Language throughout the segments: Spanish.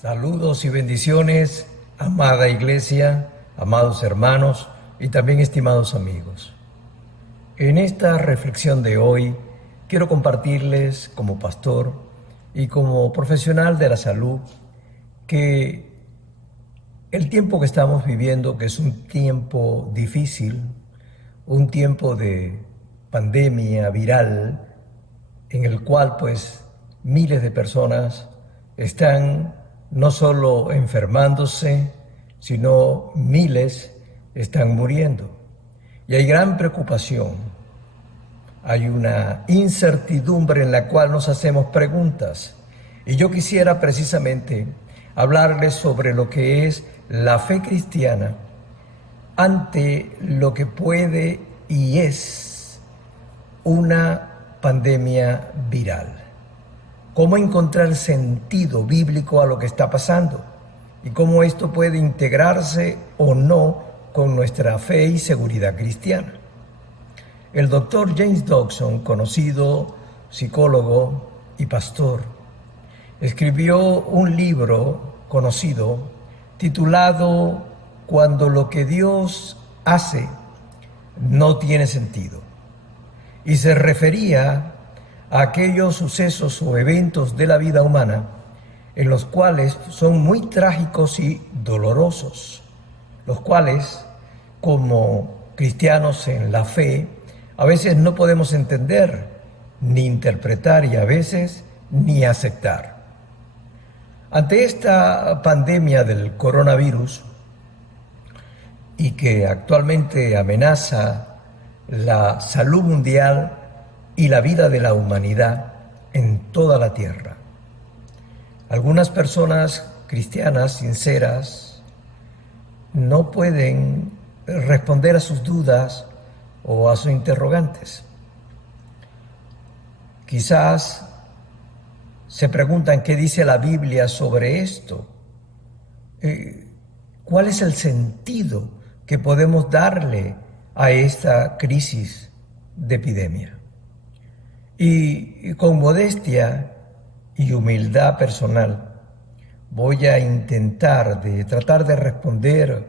Saludos y bendiciones, amada iglesia, amados hermanos y también estimados amigos. En esta reflexión de hoy quiero compartirles como pastor y como profesional de la salud que el tiempo que estamos viviendo, que es un tiempo difícil, un tiempo de pandemia viral, en el cual pues miles de personas están no solo enfermándose, sino miles están muriendo. Y hay gran preocupación, hay una incertidumbre en la cual nos hacemos preguntas. Y yo quisiera precisamente hablarles sobre lo que es la fe cristiana ante lo que puede y es una pandemia viral. Cómo encontrar sentido bíblico a lo que está pasando y cómo esto puede integrarse o no con nuestra fe y seguridad cristiana. El doctor James Dobson, conocido psicólogo y pastor, escribió un libro conocido titulado Cuando lo que Dios hace no tiene sentido, y se refería a aquellos sucesos o eventos de la vida humana en los cuales son muy trágicos y dolorosos, los cuales, como cristianos en la fe, a veces no podemos entender, ni interpretar y a veces ni aceptar. Ante esta pandemia del coronavirus y que actualmente amenaza la salud mundial y la vida de la humanidad en toda la tierra, algunas personas cristianas sinceras no pueden responder a sus dudas o a sus interrogantes. Quizás se preguntan qué dice la Biblia sobre esto. ¿Cuál es el sentido que podemos darle a esta crisis de epidemia? Y con modestia y humildad personal voy a tratar de responder,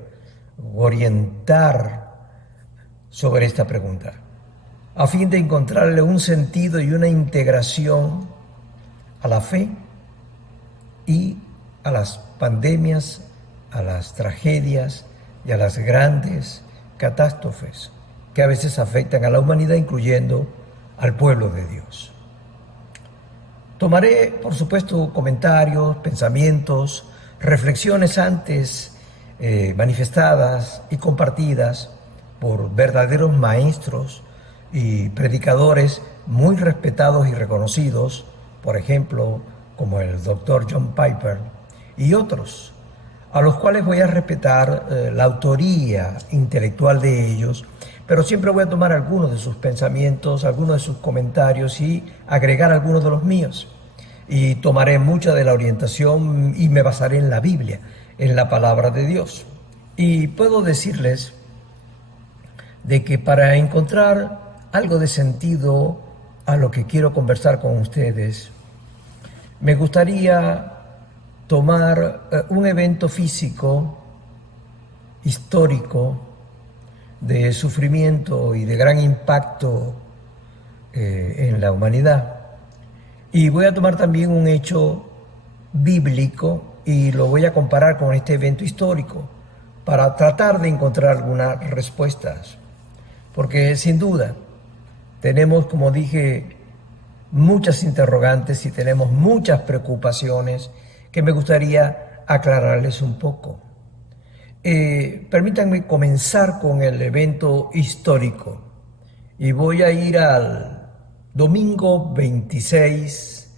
orientar sobre esta pregunta, a fin de encontrarle un sentido y una integración a la fe y a las pandemias, a las tragedias y a las grandes catástrofes que a veces afectan a la humanidad, incluyendo al pueblo de Dios. Tomaré, por supuesto, comentarios, pensamientos, reflexiones antes manifestadas y compartidas por verdaderos maestros y predicadores muy respetados y reconocidos, por ejemplo, como el doctor John Piper y otros, a los cuales voy a respetar la autoría intelectual de ellos, pero siempre voy a tomar algunos de sus pensamientos, algunos de sus comentarios y agregar algunos de los míos. Y tomaré mucha de la orientación y me basaré en la Biblia, en la palabra de Dios. Y puedo decirles de que para encontrar algo de sentido a lo que quiero conversar con ustedes, me gustaría tomar un evento físico, histórico, de sufrimiento y de gran impacto en la humanidad. Y voy a tomar también un hecho bíblico y lo voy a comparar con este evento histórico para tratar de encontrar algunas respuestas. Porque sin duda tenemos, como dije, muchas interrogantes y tenemos muchas preocupaciones que me gustaría aclararles un poco. Permítanme comenzar con el evento histórico y voy a ir al domingo 26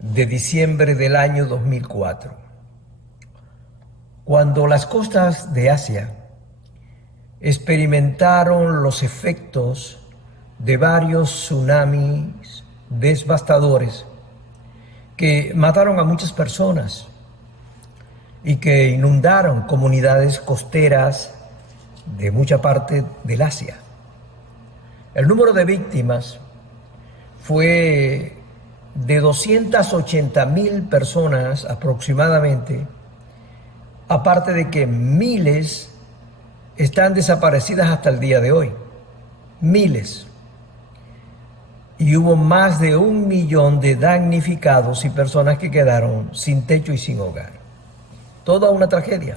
de diciembre del año 2004, cuando las costas de Asia experimentaron los efectos de varios tsunamis devastadores que mataron a muchas personas y que inundaron comunidades costeras de mucha parte del Asia. El número de víctimas fue de 280.000 personas aproximadamente, aparte de que miles están desaparecidas hasta el día de hoy. Miles. Y hubo más de 1 millón de damnificados y personas que quedaron sin techo y sin hogar. Toda una tragedia,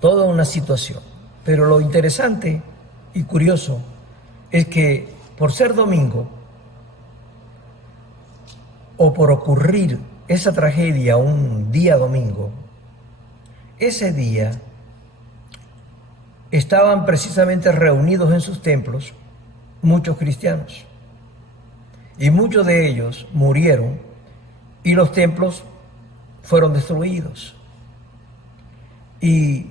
toda una situación. Pero lo interesante y curioso es que por ser domingo o por ocurrir esa tragedia un día domingo, ese día estaban precisamente reunidos en sus templos muchos cristianos. Y muchos de ellos murieron y los templos fueron destruidos. Y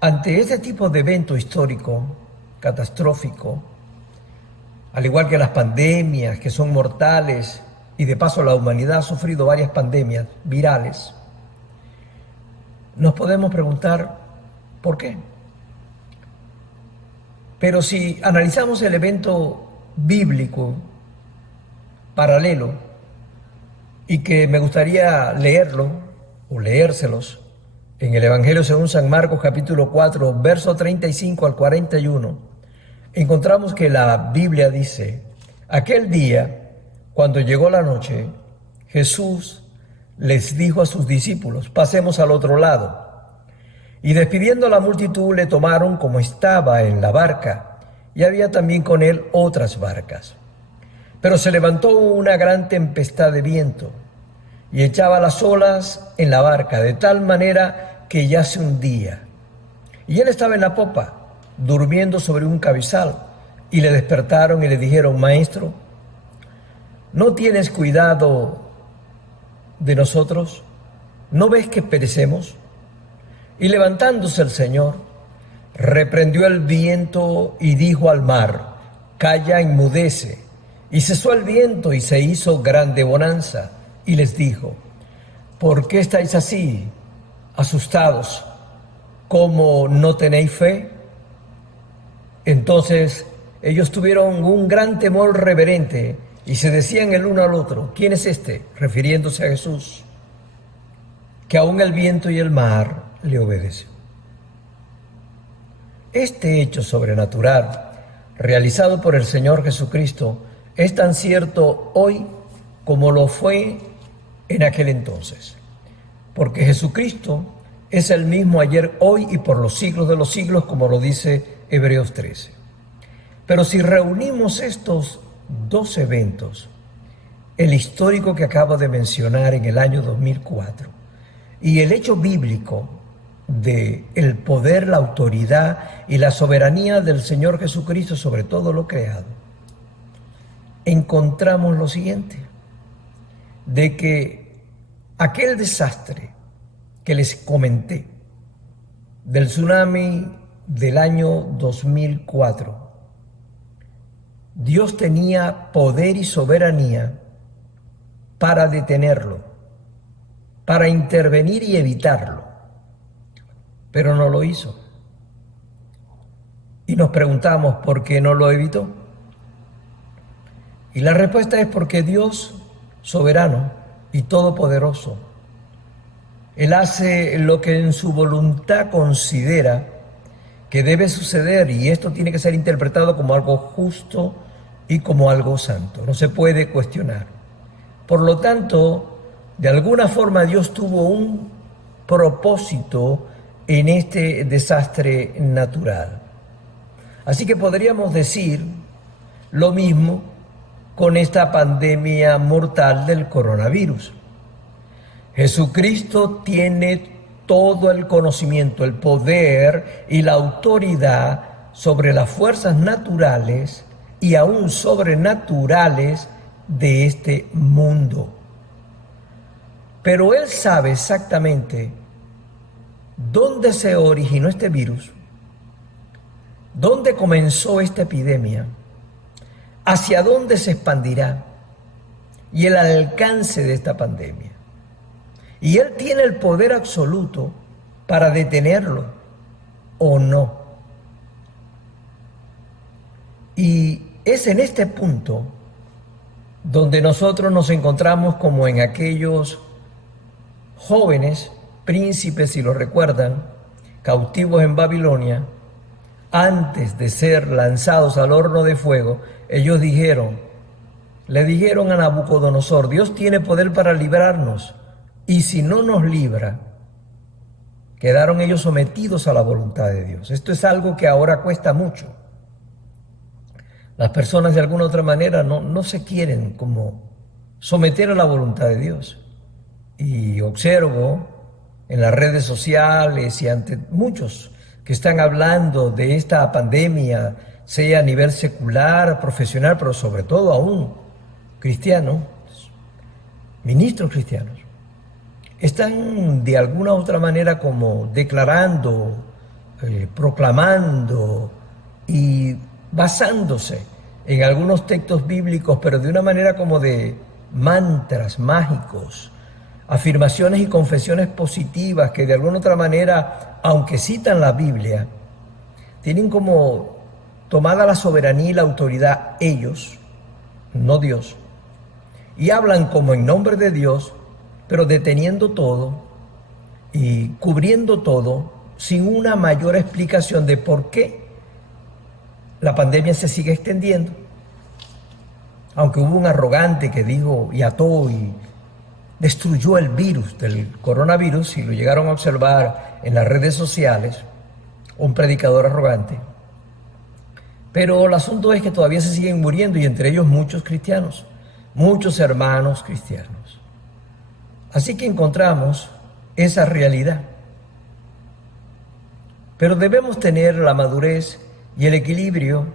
ante este tipo de evento histórico, catastrófico, al igual que las pandemias que son mortales, y de paso la humanidad ha sufrido varias pandemias virales, nos podemos preguntar ¿por qué? Pero si analizamos el evento bíblico paralelo, y que me gustaría leerlo o leérselos en el Evangelio según San Marcos capítulo 4, verso 35 al 41, encontramos que la Biblia dice: aquel día, cuando llegó la noche, Jesús les dijo a sus discípulos: pasemos al otro lado. Y despidiendo a la multitud, le tomaron como estaba en la barca, y había también con él otras barcas. Pero se levantó una gran tempestad de viento, y echaba las olas en la barca, de tal manera que ya se hundía. Y él estaba en la popa, durmiendo sobre un cabezal, y le despertaron y le dijeron: Maestro, ¿no tienes cuidado de nosotros? ¿No ves que perecemos? Y levantándose el Señor, reprendió el viento y dijo al mar: calla, enmudece. Y cesó el viento y se hizo grande bonanza. Y les dijo: ¿por qué estáis así, asustados? ¿Cómo no tenéis fe? Entonces ellos tuvieron un gran temor reverente y se decían el uno al otro: ¿quién es este? Refiriéndose a Jesús, que aún el viento y el mar le obedecen. Este hecho sobrenatural realizado por el Señor Jesucristo es tan cierto hoy como lo fue en aquel entonces, porque Jesucristo es el mismo ayer, hoy y por los siglos de los siglos, como lo dice Hebreos 13. Pero si reunimos estos dos eventos, el histórico que acabo de mencionar en el año 2004 y el hecho bíblico de el poder, la autoridad y la soberanía del Señor Jesucristo sobre todo lo creado, encontramos lo siguiente: de que aquel desastre que les comenté del tsunami del año 2004, Dios tenía poder y soberanía para detenerlo, para intervenir y evitarlo, pero no lo hizo. Y nos preguntamos ¿por qué no lo evitó? Y la respuesta es porque Dios, soberano y todopoderoso, Él hace lo que en su voluntad considera que debe suceder, y esto tiene que ser interpretado como algo justo y como algo santo. No se puede cuestionar. Por lo tanto, de alguna forma Dios tuvo un propósito en este desastre natural. Así que podríamos decir lo mismo con esta pandemia mortal del coronavirus. Jesucristo tiene todo el conocimiento, el poder y la autoridad sobre las fuerzas naturales y aún sobrenaturales de este mundo. Pero Él sabe exactamente dónde se originó este virus, dónde comenzó esta epidemia, hacia dónde se expandirá y el alcance de esta pandemia. Y Él tiene el poder absoluto para detenerlo o no. Y es en este punto donde nosotros nos encontramos como en aquellos jóvenes príncipes, si lo recuerdan, cautivos en Babilonia. Antes de ser lanzados al horno de fuego, ellos le dijeron a Nabucodonosor: Dios tiene poder para librarnos, y si no nos libra, quedaron ellos sometidos a la voluntad de Dios. Esto es algo que ahora cuesta mucho. Las personas de alguna otra manera no se quieren como someter a la voluntad de Dios. Y observo en las redes sociales y ante muchos que están hablando de esta pandemia, sea a nivel secular, profesional, pero sobre todo aún cristiano, ministros cristianos, están de alguna u otra manera como declarando, proclamando y basándose en algunos textos bíblicos, pero de una manera como de mantras mágicos, afirmaciones y confesiones positivas que de alguna otra manera, aunque citan la Biblia, tienen como tomada la soberanía y la autoridad ellos, no Dios, y hablan como en nombre de Dios, pero deteniendo todo y cubriendo todo sin una mayor explicación de por qué la pandemia se sigue extendiendo. Aunque hubo un arrogante que dijo y ató y destruyó el virus del coronavirus, y lo llegaron a observar en las redes sociales, un predicador arrogante. Pero el asunto es que todavía se siguen muriendo, y entre ellos muchos cristianos, muchos hermanos cristianos. Así que encontramos esa realidad. Pero debemos tener la madurez y el equilibrio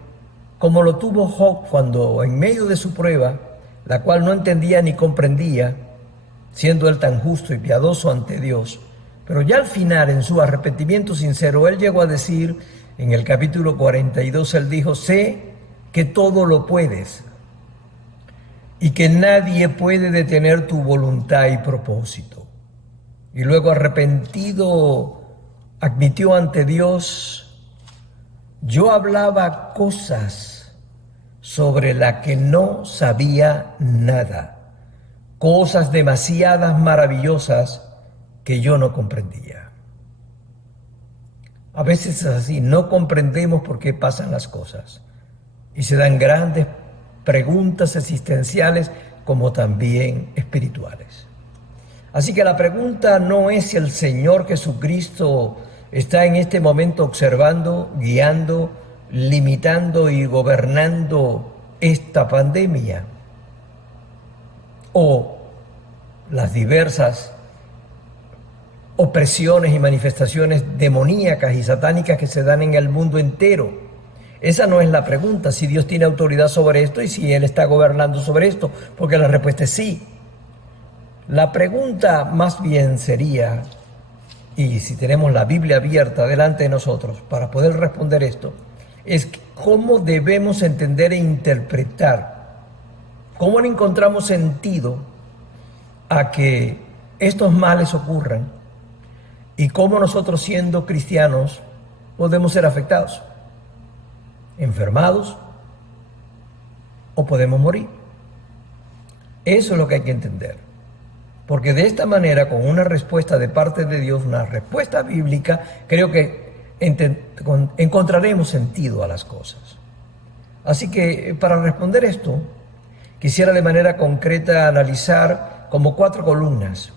como lo tuvo Job cuando en medio de su prueba, la cual no entendía ni comprendía, siendo él tan justo y piadoso ante Dios, pero ya al final, en su arrepentimiento sincero, él llegó a decir, en el capítulo 42, él dijo: sé que todo lo puedes y que nadie puede detener tu voluntad y propósito. Y luego, arrepentido, admitió ante Dios: yo hablaba cosas sobre las que no sabía nada, cosas demasiadas maravillosas que yo no comprendía. A veces es así, no comprendemos por qué pasan las cosas y se dan grandes preguntas existenciales como también espirituales. Así que la pregunta no es si el Señor Jesucristo está en este momento observando, guiando, limitando y gobernando esta pandemia, o las diversas opresiones y manifestaciones demoníacas y satánicas que se dan en el mundo entero. Esa no es la pregunta, si Dios tiene autoridad sobre esto y si Él está gobernando sobre esto, porque la respuesta es sí. La pregunta más bien sería, y si tenemos la Biblia abierta delante de nosotros para poder responder esto, es cómo debemos entender e interpretar, cómo le encontramos sentido a que estos males ocurran y cómo nosotros, siendo cristianos, podemos ser afectados, enfermados o podemos morir. Eso es lo que hay que entender, porque de esta manera, con una respuesta de parte de Dios, una respuesta bíblica, creo que encontraremos sentido a las cosas. Así que para responder esto, quisiera de manera concreta analizar como 4 columnas,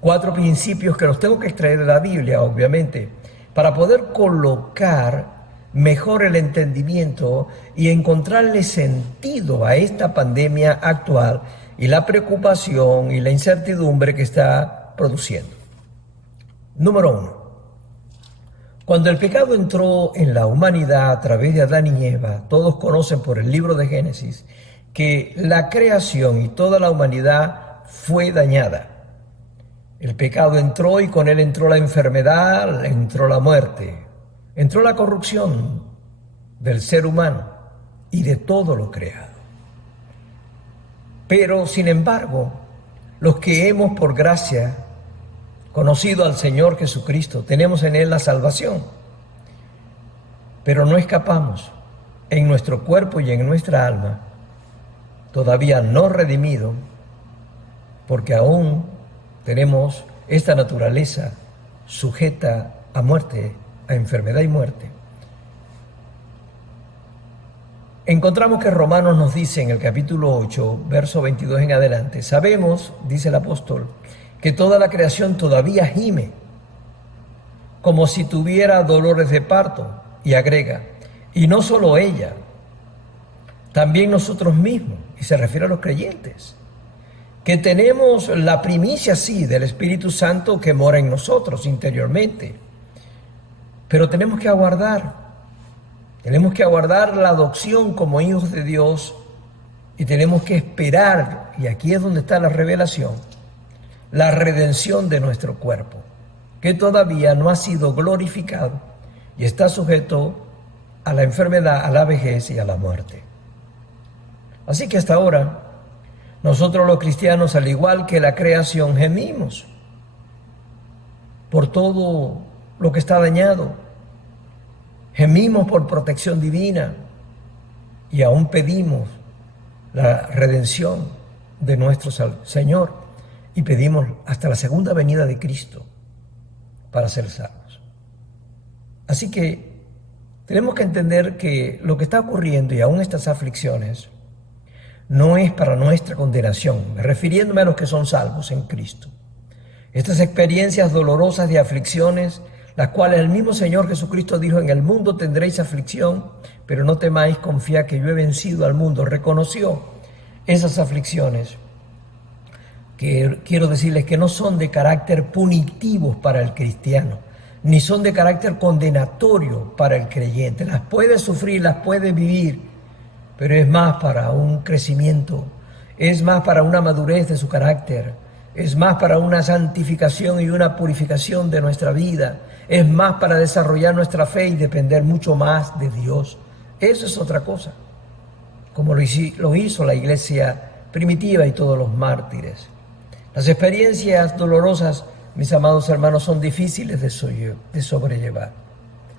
4 principios que los tengo que extraer de la Biblia, obviamente, para poder colocar mejor el entendimiento y encontrarle sentido a esta pandemia actual y la preocupación y la incertidumbre que está produciendo. Número 1. Cuando el pecado entró en la humanidad a través de Adán y Eva, todos conocen por el libro de Génesis que la creación y toda la humanidad fue dañada. El pecado entró y con él entró la enfermedad, entró la muerte, entró la corrupción del ser humano y de todo lo creado. Pero, sin embargo, los que hemos por gracia conocido al Señor Jesucristo, tenemos en Él la salvación, pero no escapamos en nuestro cuerpo y en nuestra alma todavía no redimido, porque aún tenemos esta naturaleza sujeta a muerte, a enfermedad y muerte. Encontramos que Romanos nos dice en el capítulo 8, verso 22 en adelante, sabemos, dice el apóstol, que toda la creación todavía gime, como si tuviera dolores de parto, y agrega, y no solo ella, también nosotros mismos, y se refiere a los creyentes, que tenemos la primicia, sí, del Espíritu Santo que mora en nosotros interiormente, pero tenemos que aguardar la adopción como hijos de Dios y tenemos que esperar, y aquí es donde está la revelación, la redención de nuestro cuerpo, que todavía no ha sido glorificado y está sujeto a la enfermedad, a la vejez y a la muerte. Así que hasta ahora, nosotros los cristianos, al igual que la creación, gemimos por todo lo que está dañado. Gemimos por protección divina y aún pedimos la redención de nuestro Señor y pedimos hasta la segunda venida de Cristo para ser salvos. Así que tenemos que entender que lo que está ocurriendo y aún estas aflicciones no es para nuestra condenación, refiriéndome a los que son salvos en Cristo. Estas experiencias dolorosas de aflicciones, las cuales el mismo Señor Jesucristo dijo, en el mundo tendréis aflicción, pero no temáis, confiad que yo he vencido al mundo. Reconoció esas aflicciones, que quiero decirles que no son de carácter punitivo para el cristiano, ni son de carácter condenatorio para el creyente. Las puede sufrir, las puede vivir, pero es más para un crecimiento, es más para una madurez de su carácter, es más para una santificación y una purificación de nuestra vida, es más para desarrollar nuestra fe y depender mucho más de Dios. Eso es otra cosa, como lo hizo la iglesia primitiva y todos los mártires. Las experiencias dolorosas, mis amados hermanos, son difíciles de sobrellevar,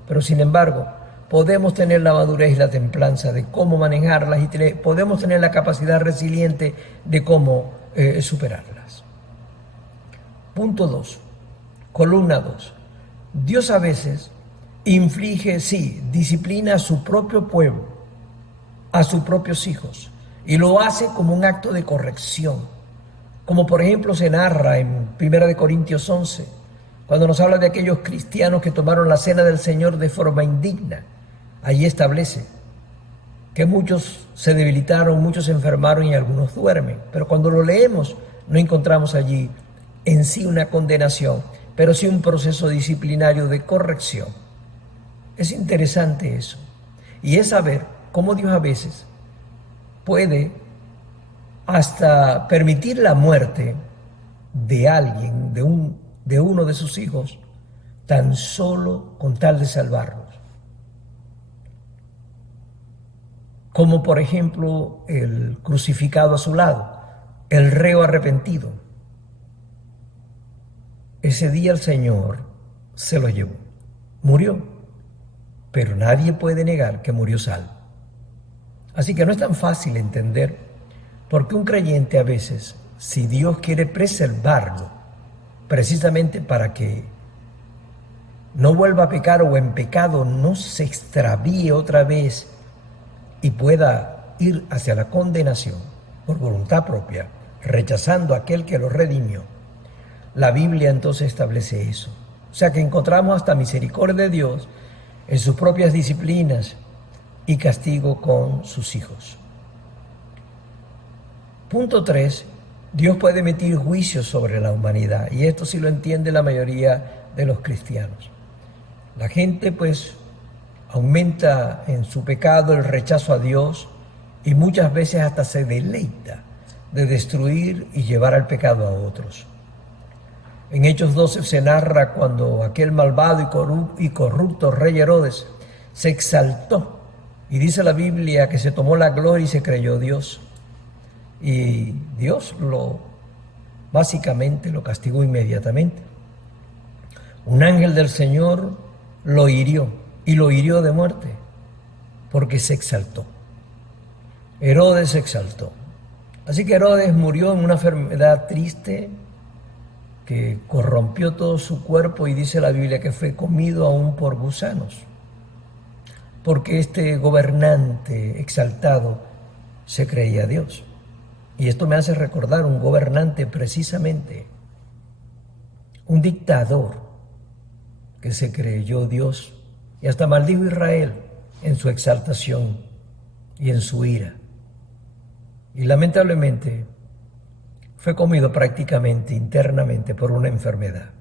pero sin embargo, podemos tener la madurez y la templanza de cómo manejarlas y podemos tener la capacidad resiliente de cómo superarlas. Punto 2, columna 2. Dios a veces inflige, sí, disciplina a su propio pueblo, a sus propios hijos, y lo hace como un acto de corrección, como por ejemplo se narra en 1 Corintios 11, cuando nos habla de aquellos cristianos que tomaron la cena del Señor de forma indigna. Allí establece que muchos se debilitaron, muchos se enfermaron y algunos duermen. Pero cuando lo leemos no encontramos allí en sí una condenación, pero sí un proceso disciplinario de corrección. Es interesante eso. Y es saber cómo Dios a veces puede hasta permitir la muerte de alguien, de uno de sus hijos, tan solo con tal de salvarlos. Como por ejemplo el crucificado a su lado, el reo arrepentido. Ese día el Señor se lo llevó, murió, pero nadie puede negar que murió salvo. Así que no es tan fácil entender por qué un creyente a veces, si Dios quiere preservarlo, precisamente para que no vuelva a pecar o en pecado no se extravíe otra vez y pueda ir hacia la condenación por voluntad propia, rechazando a aquel que lo redimió. La Biblia entonces establece eso. O sea que encontramos hasta misericordia de Dios en sus propias disciplinas y castigo con sus hijos. Punto 3. Dios puede emitir juicios sobre la humanidad, y esto sí lo entiende la mayoría de los cristianos. La gente pues aumenta en su pecado el rechazo a Dios y muchas veces hasta se deleita de destruir y llevar al pecado a otros. En Hechos 12 se narra cuando aquel malvado y corrupto rey Herodes se exaltó, y dice la Biblia que se tomó la gloria y se creyó Dios. Y Dios básicamente lo castigó inmediatamente. Un ángel del Señor lo hirió, y lo hirió de muerte, porque se exaltó. Herodes se exaltó. Así que Herodes murió en una enfermedad triste que corrompió todo su cuerpo y dice la Biblia que fue comido aún por gusanos, porque este gobernante exaltado se creía Dios. Y esto me hace recordar un gobernante precisamente, un dictador que se creyó Dios y hasta maldijo a Israel en su exaltación y en su ira. Y lamentablemente fue comido prácticamente internamente por una enfermedad.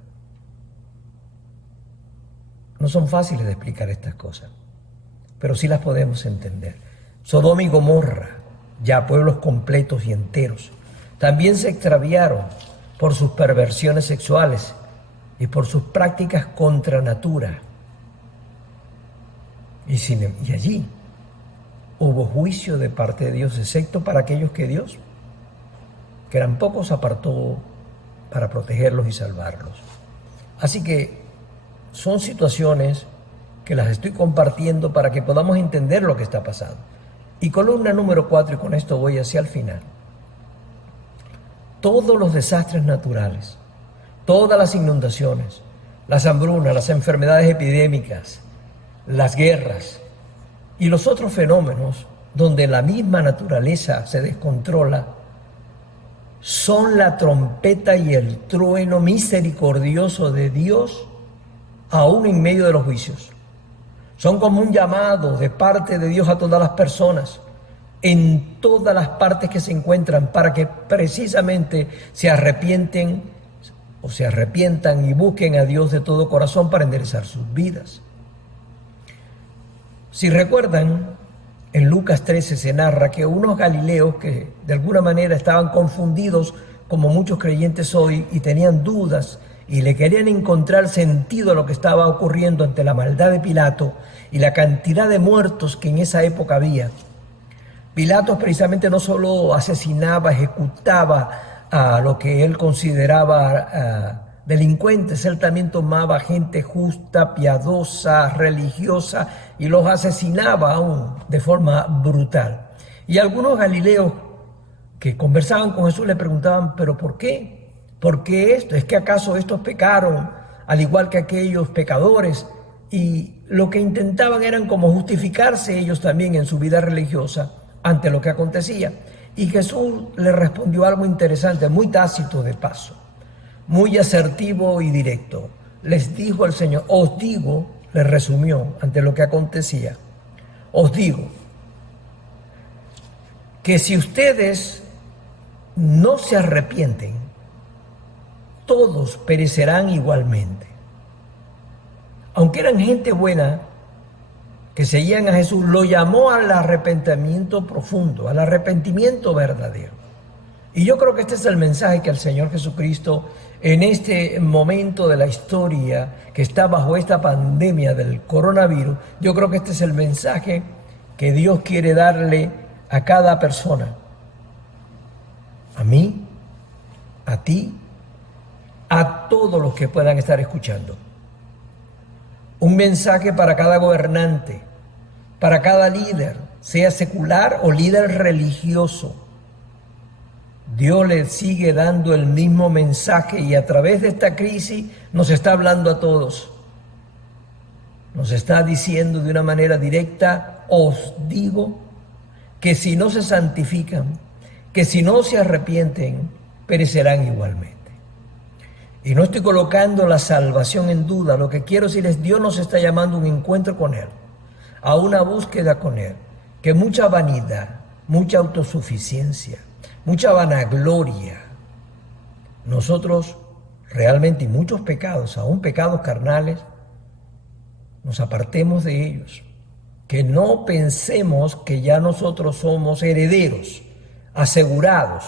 No son fáciles de explicar estas cosas, pero sí las podemos entender. Sodoma y Gomorra, ya pueblos completos y enteros, también se extraviaron por sus perversiones sexuales y por sus prácticas contra natura. Y allí hubo juicio de parte de Dios, excepto para aquellos que Dios, que eran pocos, apartó para protegerlos y salvarlos. Así que son situaciones que las estoy compartiendo para que podamos entender lo que está pasando. Y columna número 4, y con esto voy hacia el final. Todos los desastres naturales, todas las inundaciones, las hambrunas, las enfermedades epidémicas, las guerras y los otros fenómenos donde la misma naturaleza se descontrola, son la trompeta y el trueno misericordioso de Dios aún en medio de los juicios. Son como un llamado de parte de Dios a todas las personas, en todas las partes que se encuentran, para que precisamente se arrepientan y busquen a Dios de todo corazón para enderezar sus vidas. Si recuerdan, en Lucas 13 se narra que unos galileos que de alguna manera estaban confundidos, como muchos creyentes hoy, y tenían dudas y le querían encontrar sentido a lo que estaba ocurriendo ante la maldad de Pilato y la cantidad de muertos que en esa época había. Pilato precisamente no solo asesinaba, ejecutaba a lo que él consideraba delincuentes, él también tomaba gente justa, piadosa, religiosa y los asesinaba aún de forma brutal. Y algunos galileos que conversaban con Jesús le preguntaban, ¿pero por qué? ¿Por qué esto? ¿Es que acaso estos pecaron al igual que aquellos pecadores? Y lo que intentaban eran como justificarse ellos también en su vida religiosa ante lo que acontecía. Y Jesús le respondió algo interesante, muy tácito de paso, muy asertivo y directo. Les dijo el Señor, os digo, le resumió ante lo que acontecía, os digo que si ustedes no se arrepienten, todos perecerán igualmente. Aunque eran gente buena, que seguían a Jesús, lo llamó al arrepentimiento profundo, al arrepentimiento verdadero. Y yo creo que este es el mensaje que el Señor Jesucristo, en este momento de la historia que está bajo esta pandemia del coronavirus, yo creo que este es el mensaje que Dios quiere darle a cada persona. A mí, a ti, a todos los que puedan estar escuchando. Un mensaje para cada gobernante, para cada líder, sea secular o líder religioso. Dios le sigue dando el mismo mensaje y a través de esta crisis nos está hablando a todos. Nos está diciendo de una manera directa, os digo que si no se santifican, que si no se arrepienten, perecerán igualmente. Y no estoy colocando la salvación en duda. Lo que quiero decir es, Dios nos está llamando a un encuentro con Él, a una búsqueda con Él, que mucha vanidad, mucha autosuficiencia, mucha vanagloria, nosotros realmente, y muchos pecados, aún pecados carnales, nos apartemos de ellos, que no pensemos que ya nosotros somos herederos, asegurados,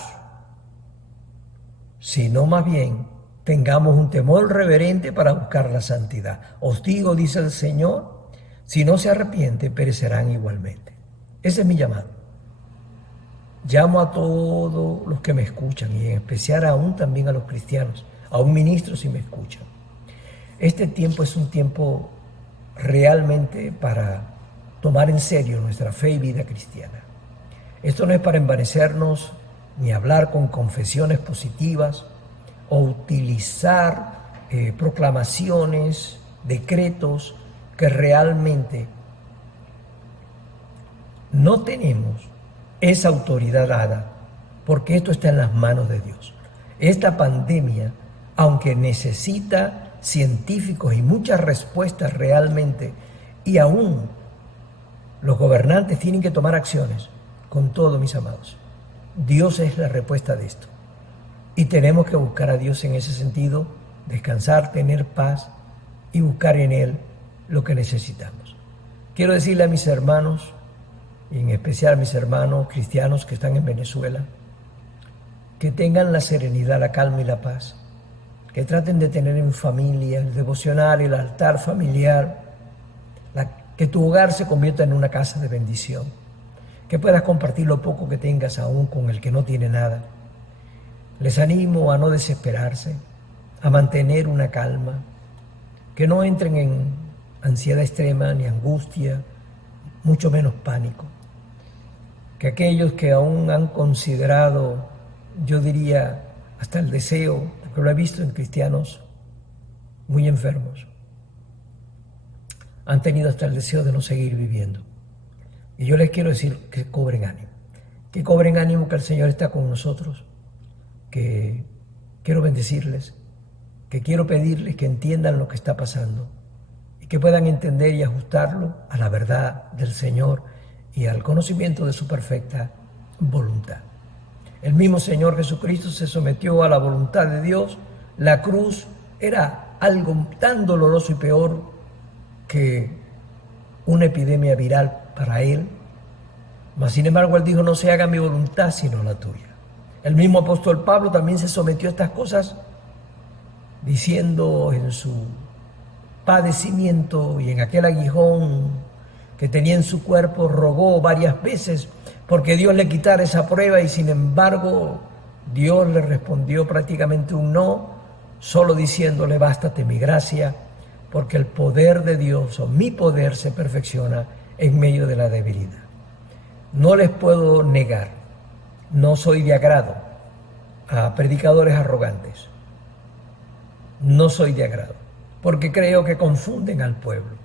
sino más bien tengamos un temor reverente para buscar la santidad. Os digo, dice el Señor, si no se arrepienten, perecerán igualmente. Ese es mi llamado. Llamo a todos los que me escuchan y en especial aún también a los cristianos, a un ministro si me escuchan. Este tiempo es un tiempo realmente para tomar en serio nuestra fe y vida cristiana. Esto no es para envanecernos ni hablar con confesiones positivas o utilizar proclamaciones, decretos que realmente no tenemos esa autoridad dada, porque esto está en las manos de Dios. Esta pandemia, aunque necesita científicos y muchas respuestas realmente, y aún los gobernantes tienen que tomar acciones, con todo, mis amados, Dios es la respuesta de esto. Y tenemos que buscar a Dios en ese sentido, descansar, tener paz y buscar en Él lo que necesitamos. Quiero decirle a mis hermanos, y en especial a mis hermanos cristianos que están en Venezuela, que tengan la serenidad, la calma y la paz, que traten de tener en familia el devocional, el altar familiar, que tu hogar se convierta en una casa de bendición, que puedas compartir lo poco que tengas aún con el que no tiene nada. Les animo a no desesperarse, a mantener una calma, que no entren en ansiedad extrema ni angustia, mucho menos pánico. Que aquellos que aún han considerado, yo diría, hasta el deseo, porque lo he visto en cristianos muy enfermos, han tenido hasta el deseo de no seguir viviendo. Y yo les quiero decir que cobren ánimo, que el Señor está con nosotros, que quiero bendecirles, que quiero pedirles que entiendan lo que está pasando y que puedan entender y ajustarlo a la verdad del Señor y al conocimiento de su perfecta voluntad. El mismo Señor Jesucristo se sometió a la voluntad de Dios. La cruz era algo tan doloroso y peor que una epidemia viral para Él. Mas sin embargo Él dijo, no se haga mi voluntad sino la tuya. El mismo apóstol Pablo también se sometió a estas cosas, diciendo en su padecimiento y en aquel aguijón que tenía en su cuerpo, rogó varias veces porque Dios le quitara esa prueba, y sin embargo Dios le respondió prácticamente un no, solo diciéndole, bástate mi gracia, porque el poder de Dios o mi poder se perfecciona en medio de la debilidad. No les puedo negar, no soy de agrado a predicadores arrogantes. No soy de agrado, porque creo que confunden al pueblo.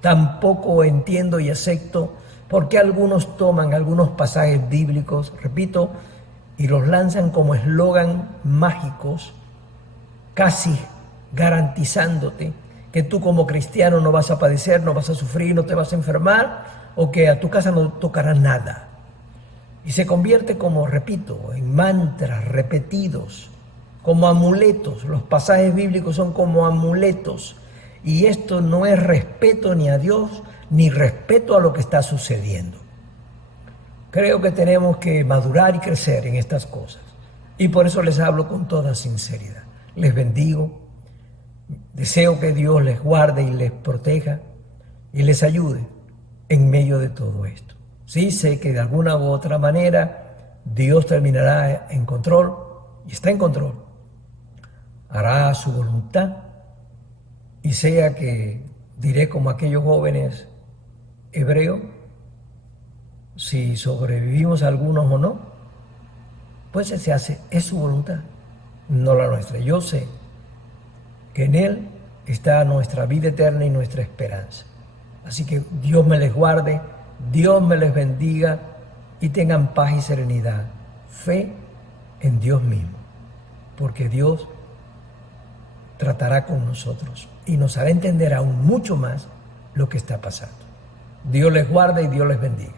Tampoco entiendo y acepto por qué algunos toman algunos pasajes bíblicos, repito, y los lanzan como eslogan mágicos, casi garantizándote que tú como cristiano no vas a padecer, no vas a sufrir, no te vas a enfermar, o que a tu casa no tocará nada. Y se convierte como, repito, en mantras repetidos, como amuletos. Los pasajes bíblicos son como amuletos. Y esto no es respeto ni a Dios, ni respeto a lo que está sucediendo. Creo que tenemos que madurar y crecer en estas cosas. Y por eso les hablo con toda sinceridad. Les bendigo. Deseo que Dios les guarde y les proteja y les ayude en medio de todo esto. Sí, sé que de alguna u otra manera Dios terminará en control y está en control. Hará su voluntad y sea que diré como aquellos jóvenes hebreos, si sobrevivimos algunos o no, pues se hace, es su voluntad, no la nuestra. Yo sé que en Él está nuestra vida eterna y nuestra esperanza. Así que Dios me les guarde, Dios me les bendiga y tengan paz y serenidad, fe en Dios mismo, porque Dios tratará con nosotros y nos hará entender aún mucho más lo que está pasando. Dios les guarde y Dios les bendiga.